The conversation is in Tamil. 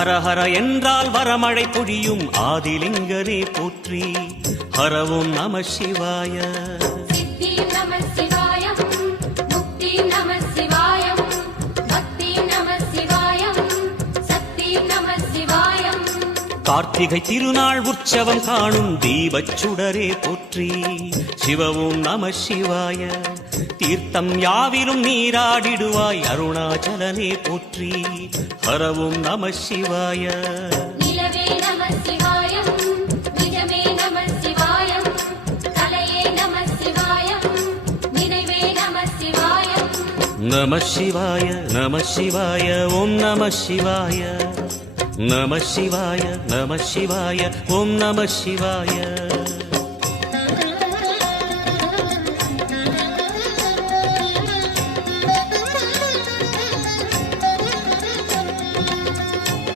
ஹரஹர என்றால் வரமழை பொழியும் ஆதிலிங்கனே போற்றி. ஹரவும் நம சிவாய. சித்தி நம சிவாயம், முக்தி நம சிவாயம், பக்தி நம சிவாயம், சக்தி நம சிவாயம். கார்த்திகை திருநாள் உற்சவம் காணும் தீபச் சுடரே போற்றி. சிவவும் நம சிவாய. தீர்த்தம் யாவிலும் நீராடிடுவாய் அருணாச்சலனே போற்றி. ஹரவும் நம சிவாய. நிலவே நம சிவாயம், நிஜமே நம சிவாயம், கலையே நம சிவாயம், நினைவே நம சிவாயம். நம சிவாய நம சிவாய ஓம் நம சிவாய. நம சிவாய நம சிவாய ஓம் நம சிவாய.